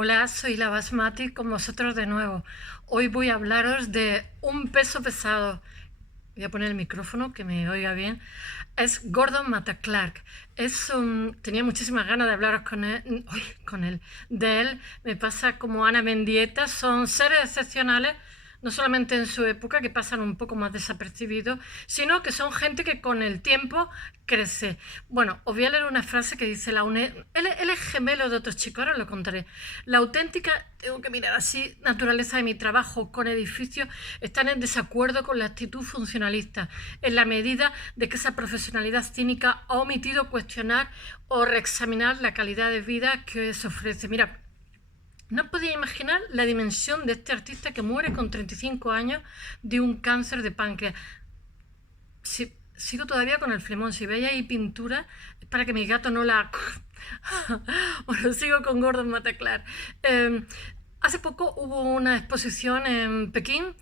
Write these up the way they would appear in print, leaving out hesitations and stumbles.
Hola, soy la Basmati con vosotros de nuevo. Hoy voy a hablaros de un peso pesado. Voy a poner el micrófono que me oiga bien. Es Gordon Matta Clark. Tenía muchísimas ganas de hablaros de él. Me pasa como Ana Mendieta. Son seres excepcionales, no solamente en su época, que pasan un poco más desapercibidos, sino que son gente que con el tiempo crece. Bueno, os voy a leer una frase que dice él es gemelo de otros chicos, ahora os lo contaré. La auténtica, tengo que mirar así, naturaleza de mi trabajo con edificios están en desacuerdo con la actitud funcionalista, en la medida de que esa profesionalidad cínica ha omitido cuestionar o reexaminar la calidad de vida que se ofrece. Mira, no podía imaginar la dimensión de este artista que muere con 35 años de un cáncer de páncreas. Sigo todavía con el flemón. Si veis ahí pintura, es para que mi gato no la... Bueno, sigo con Gordon Matta Clark. Hace poco hubo una exposición en Pekín,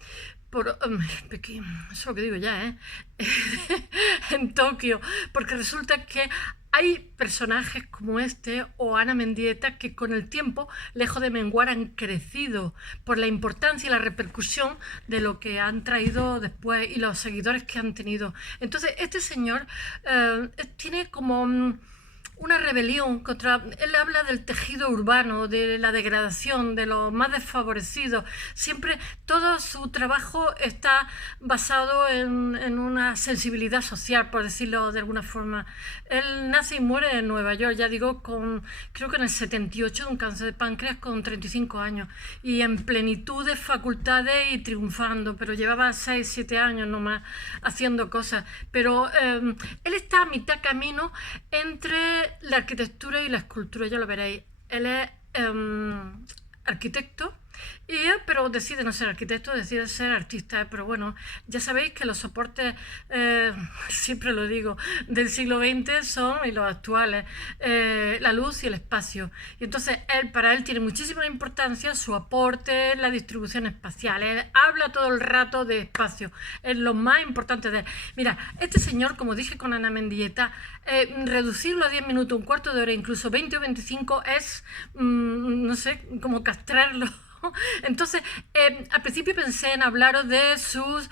Pekín, eso es lo que digo ya, en Tokio, porque resulta que hay personajes como este o Ana Mendieta que con el tiempo, lejos de menguar, han crecido por la importancia y la repercusión de lo que han traído después y los seguidores que han tenido. Entonces, este señor tiene como una rebelión contra... Él habla del tejido urbano, de la degradación, de los más desfavorecidos. Siempre todo su trabajo está basado en una sensibilidad social, por decirlo de alguna forma. Él nace y muere en Nueva York, ya digo, creo que en el 78, de un cáncer de páncreas con 35 años. Y en plenitud de facultades y triunfando, pero llevaba 6, 7 años nomás haciendo cosas. Pero él está a mitad camino entre la arquitectura y la escultura, ya lo veréis. Él es arquitecto, pero decide no ser arquitecto, decide ser artista. Pero bueno, ya sabéis que los soportes, siempre lo digo, del siglo XX son, y los actuales, la luz y el espacio. Y entonces para él tiene muchísima importancia su aporte en la distribución espacial. Él habla todo el rato de espacio, es lo más importante de él. Mira, este señor, como dije con Ana Mendieta, reducirlo a 10 minutos, un cuarto de hora, incluso 20 o 25 es, no sé, como castrarlo. Entonces, al principio pensé en hablaros de sus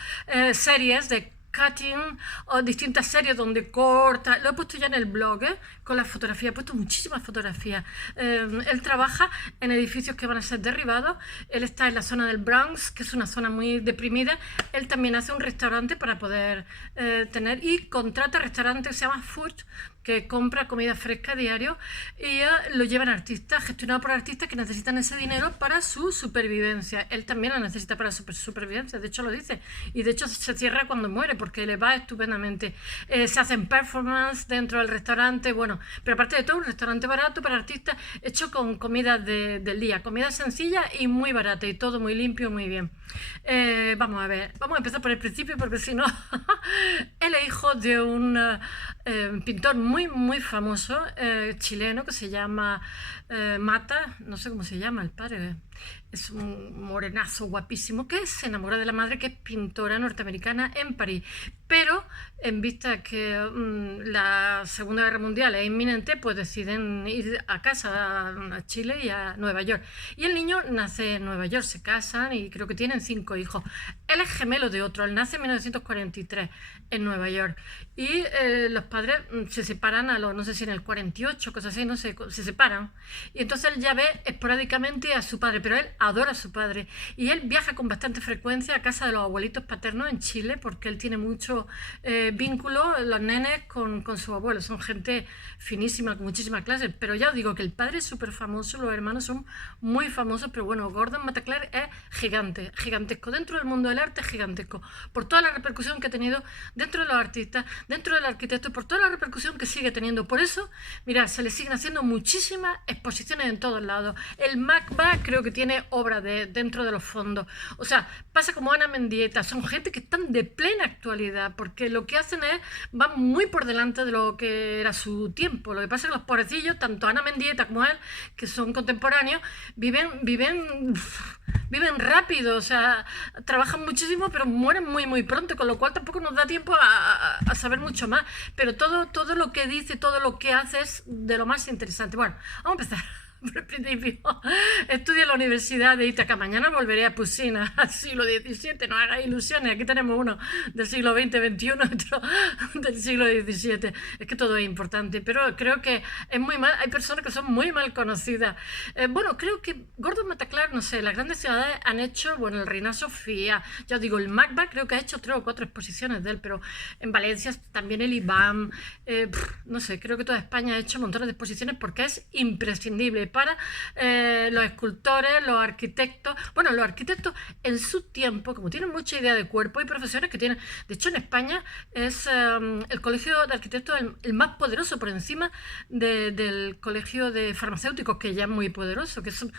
series de cutting o distintas series donde corta. Lo he puesto ya en el blog, con las fotografías. He puesto muchísimas fotografías. Él trabaja en edificios que van a ser derribados. Él está en la zona del Bronx, que es una zona muy deprimida. Él también hace un restaurante para poder tener, y contrata restaurantes que se llama Food, que compra comida fresca a diario, y lo llevan artistas, gestionado por artistas que necesitan ese dinero para su supervivencia. Él también lo necesita para su supervivencia, de hecho lo dice, y de hecho se cierra cuando muere porque le va estupendamente. Se hacen performances dentro del restaurante, bueno, pero aparte de todo, un restaurante barato para artistas, hecho con comida del día, comida sencilla y muy barata, y todo muy limpio, muy bien. Vamos a ver, vamos a empezar por el principio porque si no... Él es hijo de un pintor muy famoso, chileno, que se llama Mata, no sé cómo se llama el padre, es un morenazo guapísimo que se enamora de la madre, que es pintora norteamericana en París, pero en vista que la Segunda Guerra Mundial es inminente, pues deciden ir a casa, a Chile y a Nueva York, y el niño nace en Nueva York, se casan y creo que tienen 5 hijos. Él es gemelo de otro, él nace en 1943 en Nueva York, y los padres se separan no sé si en el 48, cosas así, no sé, se separan, y entonces él ya ve esporádicamente a su padre, pero él adora a su padre, y él viaja con bastante frecuencia a casa de los abuelitos paternos en Chile, porque él tiene mucho vínculo, los nenes, con su abuelo. Son gente finísima, con muchísima clase, pero ya os digo que el padre es súper famoso, los hermanos son muy famosos, pero bueno, Gordon Matta Clark es gigantesco, dentro del mundo del arte es gigantesco, por toda la repercusión que ha tenido dentro de los artistas, dentro del arquitecto, por toda la repercusión que sigue teniendo. Por eso, mirad, se le siguen haciendo muchísimas exposiciones en todos lados. El MACBA creo que tiene obra dentro de los fondos. O sea, pasa como Ana Mendieta, son gente que están de plena actualidad, porque lo que hacen van muy por delante de lo que era su tiempo. Lo que pasa es que los pobrecillos, tanto Ana Mendieta como él, que son contemporáneos, viven rápido, o sea, trabajan muchísimo, pero mueren muy pronto, con lo cual tampoco nos da tiempo a saber mucho más. Pero todo lo que dice, todo lo que hace es de lo más interesante. Bueno, vamos a empezar. Por principio, estudia en la Universidad de Ítaca. Mañana volveré a Pusina, al siglo XVII. No hagas ilusiones. Aquí tenemos uno del siglo XX, XXI, otro del siglo XVII. Es que todo es importante, pero creo que es muy mal. Hay personas que son muy mal conocidas. Bueno, creo que Gordon Mataclar, no sé, las grandes ciudades han hecho, bueno, el Reina Sofía, ya os digo, el MACBA creo que ha hecho 3 o 4 exposiciones de él, pero en Valencia también el IBAM, no sé, creo que toda España ha hecho montones de exposiciones porque es imprescindible para los escultores, los arquitectos. Bueno, los arquitectos en su tiempo, como tienen mucha idea de cuerpo, hay profesores que tienen, de hecho en España es el colegio de arquitectos el más poderoso por encima del colegio de farmacéuticos, que ya es muy poderoso, que estos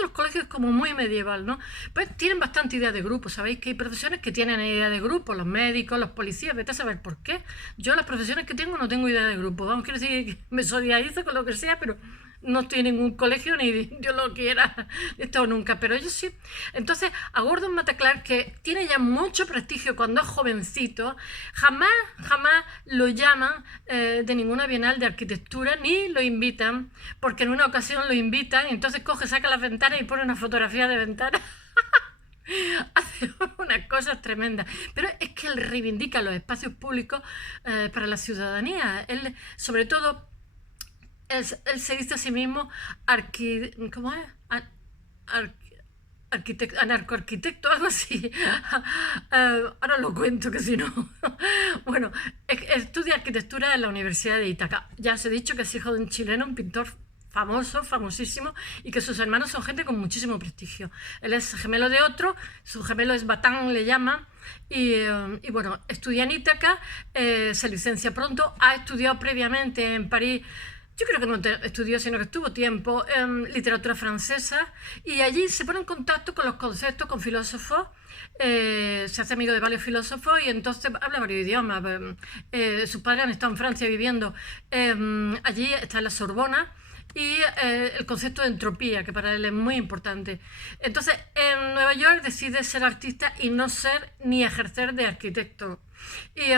los colegios como muy medieval, ¿no? Pues tienen bastante idea de grupo. Sabéis que hay profesores que tienen idea de grupo, los médicos, los policías, vete a saber por qué. Yo las profesiones que tengo no tengo idea de grupo, vamos, quiero decir que me solidarizo con lo que sea, pero no estoy en ningún colegio, ni Dios lo quiera, he estado nunca, pero ellos sí. Entonces, a Gordon Mataclar, que tiene ya mucho prestigio cuando es jovencito, jamás lo llaman de ninguna bienal de arquitectura, ni lo invitan, porque en una ocasión lo invitan, y entonces coge, saca las ventanas y pone una fotografía de ventana. Hace unas cosas tremendas, pero es que él reivindica los espacios públicos para la ciudadanía. Él, sobre todo, él se dice a sí mismo ¿cómo es? Anarcoarquitecto, algo así. Ahora lo cuento, que si no. Bueno, estudia arquitectura en la Universidad de Ítaca. Ya os he dicho que es hijo de un chileno, un pintor famoso, famosísimo, y que sus hermanos son gente con muchísimo prestigio. Él es gemelo de otro, su gemelo es Batán, le llama, y bueno, estudia en Ítaca, se licencia pronto, ha estudiado previamente en París. Yo creo que no estudió, sino que estuvo tiempo en literatura francesa, y allí se pone en contacto con los conceptos, con filósofos, se hace amigo de varios filósofos y entonces habla varios idiomas. Sus padres han estado en Francia viviendo, allí está en la Sorbona, y el concepto de entropía, que para él es muy importante. Entonces, en Nueva York decide ser artista y no ser ni ejercer de arquitecto. Y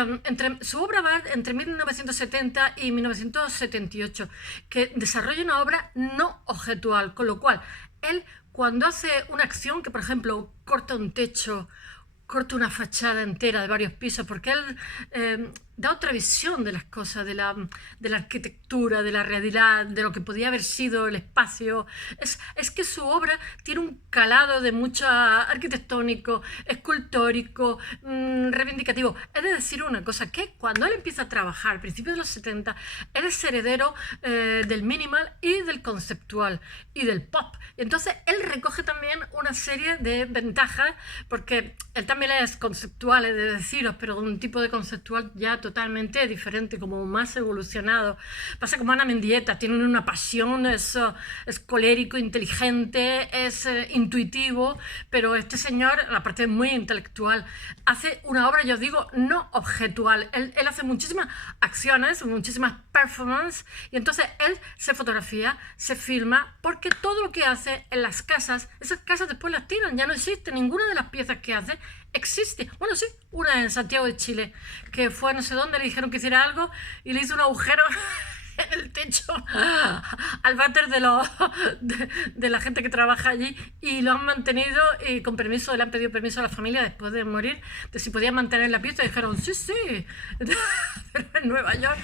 su obra va entre 1970 y 1978, que desarrolla una obra no objetual, con lo cual él, cuando hace una acción, que por ejemplo corta un techo, corta una fachada entera de varios pisos, porque él da otra visión de las cosas, de la arquitectura, de la realidad, de lo que podía haber sido el espacio. Es que su obra tiene un calado de mucho arquitectónico, escultórico, reivindicativo. He de decir una cosa, que cuando él empieza a trabajar, a principios de los 70, él es heredero del minimal y del conceptual y del pop. Entonces, él recoge también una serie de ventajas, porque él también es conceptual, he de deciros, pero un tipo de conceptual ya totalmente diferente, como más evolucionado. Pasa como Ana Mendieta, tiene una pasión, es colérico, inteligente, es intuitivo, pero este señor, aparte es muy intelectual, hace una obra, yo os digo, no objetual. Él hace muchísimas acciones, muchísimas performances, y entonces él se fotografía, se filma, porque todo lo que hace en las casas, esas casas después las tiran, ya no existe ninguna de las piezas que hace. Existe, bueno, sí, una en Santiago de Chile, que fue a no sé dónde, le dijeron que hiciera algo y le hizo un agujero en el techo al váter de la gente que trabaja allí, y lo han mantenido, y con permiso, le han pedido permiso a la familia después de morir, de si podían mantener la pieza, y dijeron, sí, pero en Nueva York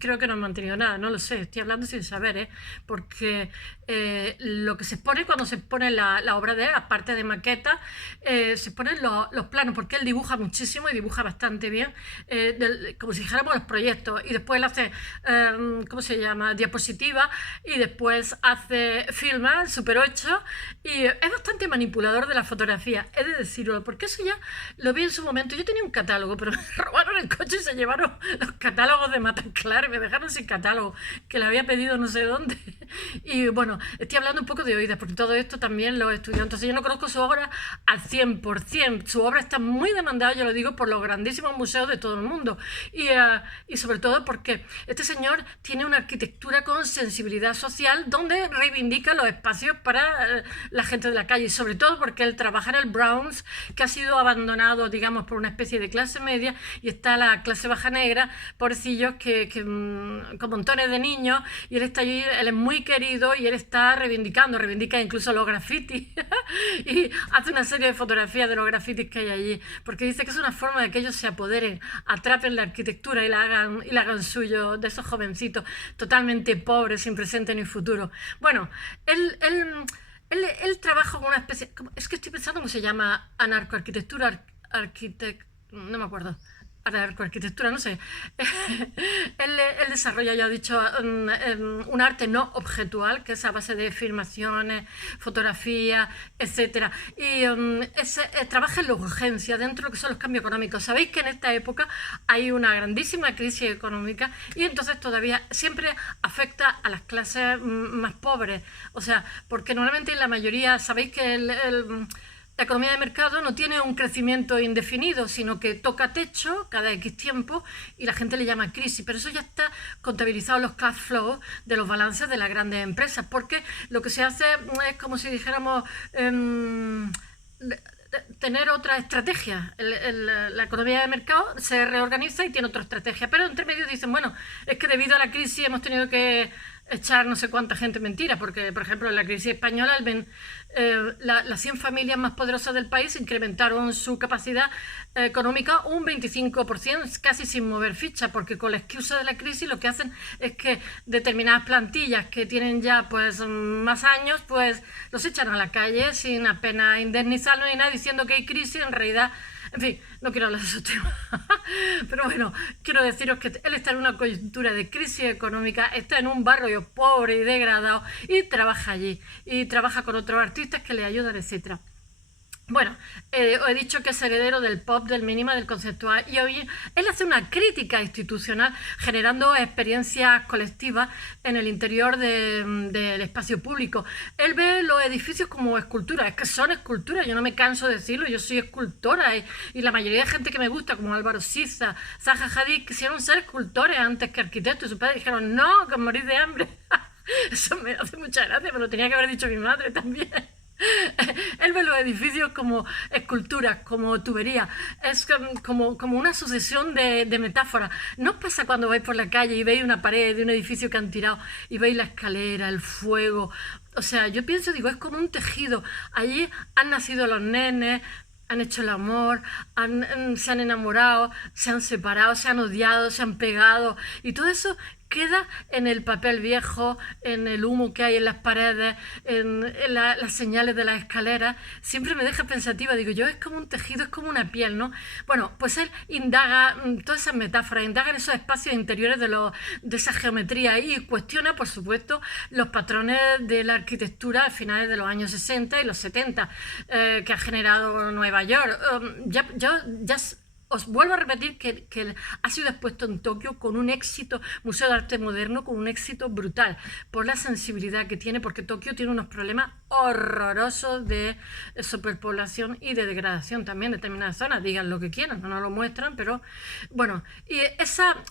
creo que no han mantenido nada, no lo sé, estoy hablando sin saber, porque lo que se expone cuando se expone la obra de él, aparte de maqueta, se exponen los planos, porque él dibuja muchísimo y dibuja bastante bien, como si dijéramos los proyectos, y después él hace ¿cómo se llama? Diapositiva, y después hace filma, Super 8, y es bastante manipulador de la fotografía, he de decirlo, porque eso ya lo vi en su momento. Yo tenía un catálogo, pero me robaron el coche y se llevaron los catálogos de Mataclar, me dejaron sin catálogo, que le había pedido no sé dónde. Y bueno, estoy hablando un poco de oídas, porque todo esto también lo he estudiado, entonces yo no conozco su obra al 100%, su obra está muy demandada, yo lo digo, por los grandísimos museos de todo el mundo, y sobre todo porque este señor tiene una arquitectura con sensibilidad social donde reivindica los espacios para la gente de la calle, y sobre todo porque él trabaja en el Bronx, que ha sido abandonado, digamos, por una especie de clase media, y está la clase baja negra, pobrecillos, con montones de niños, y él está allí, él es muy querido, y él está reivindica incluso los grafitis, y hace una serie de fotografías de los grafitis que hay allí, porque dice que es una forma de que ellos se apoderen, atrapen la arquitectura y la hagan suyo, de esos jovencitos totalmente pobres, sin presente ni futuro. Bueno, él trabaja con una especie, es que estoy pensando cómo se llama, anarcoarquitectura, no me acuerdo. Arquitectura, no sé. Él desarrolla, ya he dicho, un arte no objetual, que es a base de filmaciones, fotografías, etcétera. Y trabaja en la urgencia, dentro de lo que son los cambios económicos. Sabéis que en esta época hay una grandísima crisis económica, y entonces todavía siempre afecta a las clases más pobres. O sea, porque normalmente en la mayoría, sabéis que la economía de mercado no tiene un crecimiento indefinido, sino que toca techo cada X tiempo, y la gente le llama crisis. Pero eso ya está contabilizado en los cash flows de los balances de las grandes empresas, porque lo que se hace es como si dijéramos tener otra estrategia. La economía de mercado se reorganiza y tiene otra estrategia, pero entre medio dicen, bueno, es que debido a la crisis hemos tenido que echar no sé cuánta gente mentira, porque por ejemplo en la crisis española las 100 familias más poderosas del país incrementaron su capacidad económica un 25%, casi sin mover ficha, porque con la excusa de la crisis lo que hacen es que determinadas plantillas que tienen ya pues más años, pues los echan a la calle sin apenas indemnizarlos ni nada, diciendo que hay crisis. En realidad, en fin, no quiero hablar de esos temas, pero bueno, quiero deciros que él está en una coyuntura de crisis económica, está en un barrio pobre y degradado, y trabaja allí, y trabaja con otros artistas que le ayudan, etcétera. Bueno, os he dicho que es heredero del pop, del minimal, del conceptual, y hoy él hace una crítica institucional generando experiencias colectivas en el interior del espacio público. Él ve los edificios como esculturas, es que son esculturas, yo no me canso de decirlo, yo soy escultora, y la mayoría de gente que me gusta, como Álvaro Siza, Zaha Hadid, quisieron ser escultores antes que arquitectos, y sus padres dijeron, no, que morir de hambre. Eso me hace mucha gracia, pero lo tenía que haber dicho mi madre también. Él ve los edificios como esculturas, como tuberías, es como una sucesión de metáforas. ¿No os pasa cuando vais por la calle y veis una pared de un edificio que han tirado y veis la escalera, el fuego? O sea, yo pienso, digo, es como un tejido. Allí han nacido los nenes, han hecho el amor, se han enamorado, se han separado, se han odiado, se han pegado, y todo eso queda en el papel viejo, en el humo que hay en las paredes, en las señales de las escaleras. Siempre me deja pensativa, digo yo, es como un tejido, es como una piel, ¿no? Bueno, pues él indaga todas esas metáforas, indaga en esos espacios interiores de esa geometría, y cuestiona, por supuesto, los patrones de la arquitectura a finales de los años 60 y los 70 que ha generado Nueva York. Os vuelvo a repetir que ha sido expuesto en Tokio con un éxito, Museo de Arte Moderno, con un éxito brutal, por la sensibilidad que tiene, porque Tokio tiene unos problemas horrorosos de superpoblación y de degradación también de determinadas zonas, digan lo que quieran, no nos lo muestran, pero bueno, y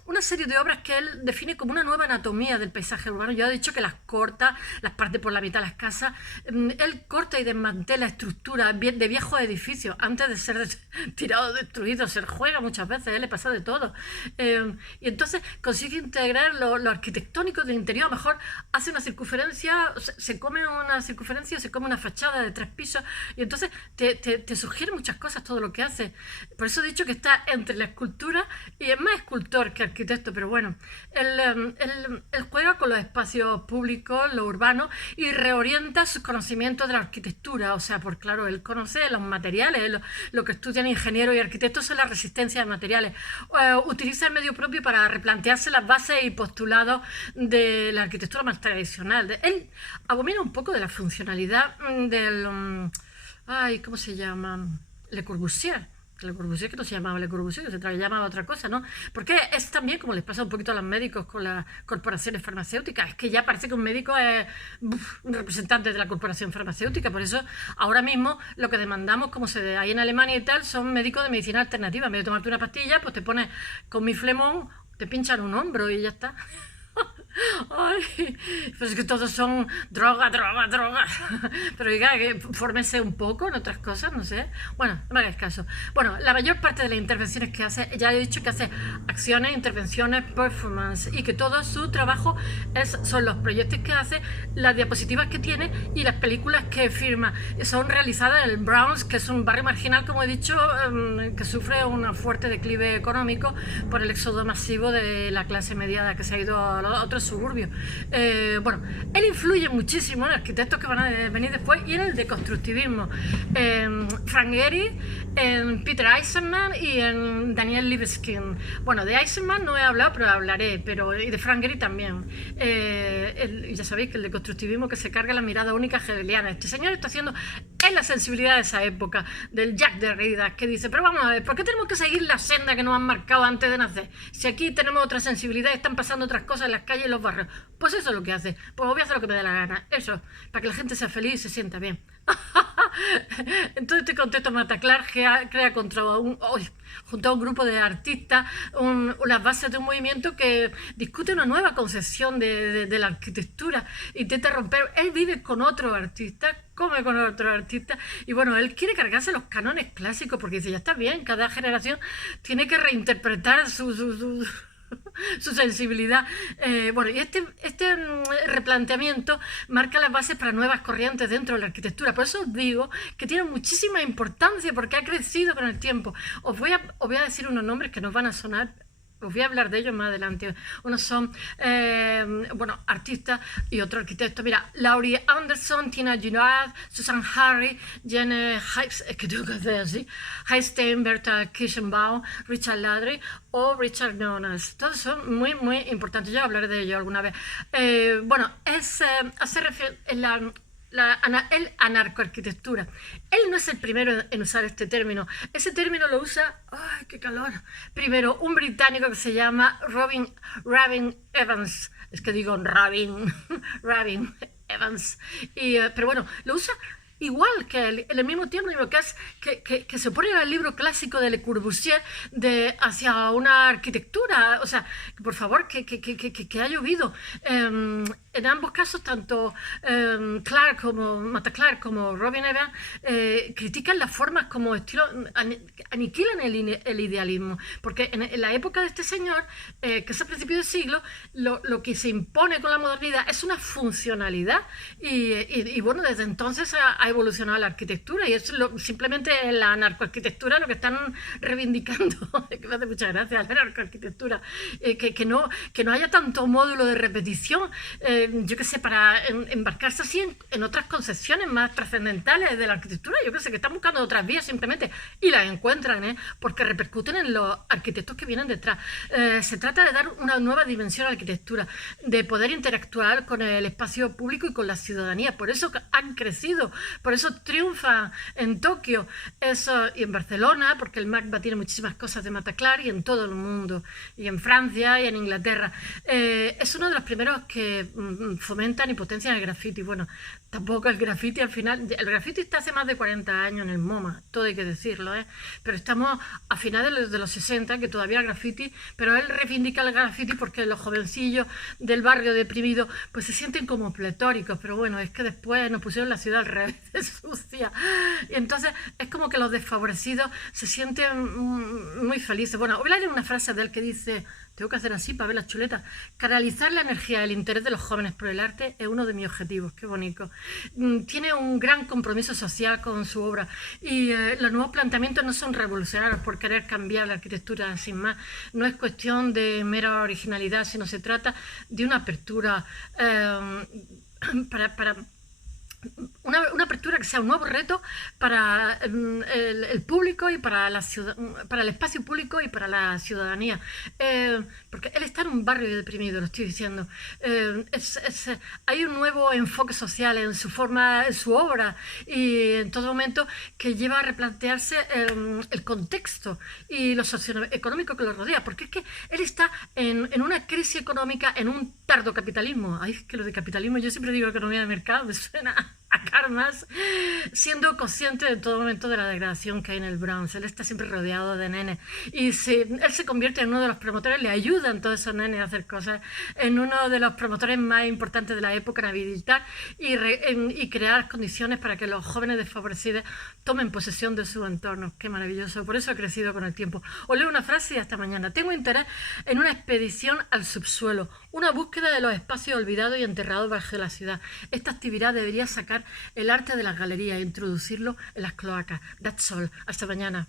una serie de obras que él define como una nueva anatomía del paisaje urbano. Yo he dicho que las corta, las parte por la mitad de las casas, él corta y desmantela estructuras de viejos edificios antes de ser tirados, destruidos, se juega muchas veces, le pasa de todo, y entonces consigue integrar lo arquitectónico del interior. A lo mejor hace una circunferencia, se come una fachada de 3 pisos, y entonces te sugiere muchas cosas todo lo que hace. Por eso he dicho que está entre la escultura, y es más escultor que arquitecto, pero bueno, él juega con los espacios públicos, lo urbano, y reorienta sus conocimientos de la arquitectura. O sea, pues claro, él conoce los materiales, lo que estudian ingenieros y arquitectos son la resistencia de materiales. Utiliza el medio propio para replantearse las bases y postulados de la arquitectura más tradicional. Él abomina un poco de la funcionalidad ¿cómo se llama? Le Corbusier. Le Corbusier, que no se llamaba Le Corbusier, que se llamaba otra cosa, ¿no? Porque es también como les pasa un poquito a los médicos con las corporaciones farmacéuticas, es que ya parece que un médico es un representante de la corporación farmacéutica. Por eso ahora mismo lo que demandamos, como se ve ahí en Alemania y tal, son médicos de medicina alternativa. En vez de tomarte una pastilla, pues te pones con mi flemón, te pinchan un hombro y ya está. Ay, pues es que todos son droga, droga, droga. Pero diga, que fórmese un poco en otras cosas, no sé. Bueno, no me hagáis caso. Bueno, la mayor parte de las intervenciones que hace, ya he dicho que hace acciones, intervenciones, performance, y que todo su trabajo son los proyectos que hace, las diapositivas que tiene y las películas que firma. Son realizadas en el Bronx, que es un barrio marginal, como he dicho, que sufre un fuerte declive económico por el éxodo masivo de la clase media que se ha ido a otros suburbios. Bueno, él influye muchísimo en arquitectos que van a venir después y en el deconstructivismo. Frank Gehry, en Peter Eisenman y en Daniel Libeskind. Bueno, de Eisenman no he hablado, pero hablaré, y de Frank Gehry también. Ya sabéis que el deconstructivismo que se carga la mirada única hegeliana. Este señor está haciendo es la sensibilidad de esa época, del Jacques Derrida, que dice, pero vamos a ver, ¿por qué tenemos que seguir la senda que nos han marcado antes de nacer? Si aquí tenemos otra sensibilidad y están pasando otras cosas en las calles y en los barrios. Pues eso es lo que hace. Pues voy a hacer lo que me dé la gana. Eso, para que la gente sea feliz y se sienta bien. Entonces este contexto Mataclar crea junto a un grupo de artistas las bases de un movimiento que discute una nueva concepción de la arquitectura, intenta romper, él vive con otros artistas, come con otros artistas y bueno, él quiere cargarse los cánones clásicos porque dice, ya está bien, cada generación tiene que reinterpretar su sensibilidad. Bueno, y este replanteamiento marca las bases para nuevas corrientes dentro de la arquitectura. Por eso os digo que tiene muchísima importancia porque ha crecido con el tiempo. Os voy a decir unos nombres que nos van a sonar. Os voy a hablar de ellos más adelante. Unos son, artistas y otros arquitectos. Mira, Laurie Anderson, Tina Junod, Susan Harry, Jenny Heistein, Berta Kirschenbaum, Richard Ladry o Richard Jonas. Todos son muy, muy importantes. Ya hablaré de ellos alguna vez. Hace referencia el anarcoarquitectura. Él no es el primero en usar este término. Ese término lo usa, ¡ay, qué calor! Primero, un británico que se llama Robin Evans. Es que digo Robin Evans. Pero bueno, lo usa igual que él, en el mismo tiempo, que se opone al libro clásico de Le Corbusier hacia una arquitectura. O sea, por favor, que ha llovido. En ambos casos, tanto Mataclar como Robin Evans critican las formas como estilo, aniquilan el idealismo, porque en la época de este señor, que es a principios del siglo, lo que se impone con la modernidad es una funcionalidad y bueno, desde entonces ha evolucionado la arquitectura y es simplemente la anarcoarquitectura lo que están reivindicando, que me hace mucha gracia la anarcoarquitectura, que no haya tanto módulo de repetición, yo qué sé, para embarcarse así en otras concepciones más trascendentales de la arquitectura, yo qué sé, que están buscando otras vías simplemente y las encuentran, porque repercuten en los arquitectos que vienen detrás. Se trata de dar una nueva dimensión a la arquitectura, de poder interactuar con el espacio público y con la ciudadanía, por eso han crecido, por eso triunfan en Tokio y en Barcelona, porque el MACBA tiene muchísimas cosas de Mataclar y en todo el mundo, y en Francia y en Inglaterra. Es uno de los primeros que fomentan y potencian el graffiti. Bueno, tampoco el graffiti al final, el graffiti está hace más de 40 años en el MoMA, todo hay que decirlo, pero estamos a finales de los 60, que todavía el graffiti, pero él reivindica el graffiti porque los jovencillos del barrio deprimido pues se sienten como pletóricos, pero bueno, es que después nos pusieron la ciudad al revés, de sucia, y entonces es como que los desfavorecidos se sienten muy felices. Bueno, voy a leer una frase de él que dice, tengo que hacer así para ver las chuletas, canalizar la energía, el interés de los jóvenes por el arte es uno de mis objetivos, qué bonito. Tiene un gran compromiso social con su obra y los nuevos planteamientos no son revolucionarios por querer cambiar la arquitectura sin más, no es cuestión de mera originalidad, sino se trata de una apertura para una apertura que sea un nuevo reto para el público y para el espacio público y para la ciudadanía, porque él está en un barrio deprimido, lo estoy diciendo. Hay un nuevo enfoque social en su forma, en su obra y en todo momento que lleva a replantearse el contexto y lo socioeconómico que lo rodea, porque es que él está en una crisis económica, en un tardo capitalismo. Ay, es que lo de capitalismo, yo siempre digo economía de mercado, me suena Karmas, siendo consciente de todo momento de la degradación que hay en el Bronx. Él está siempre rodeado de nenes y si él se convierte en uno de los promotores, le ayudan todos esos nenes a hacer cosas, en uno de los promotores más importantes de la época en habilitar y crear condiciones para que los jóvenes desfavorecidos tomen posesión de su entorno. Qué maravilloso, por eso ha crecido con el tiempo. Os leo una frase y hasta mañana. Tengo interés en una expedición al subsuelo, una búsqueda de los espacios olvidados y enterrados bajo la ciudad. Esta actividad debería sacar el arte de las galerías e introducirlo en las cloacas. That's all. Hasta mañana.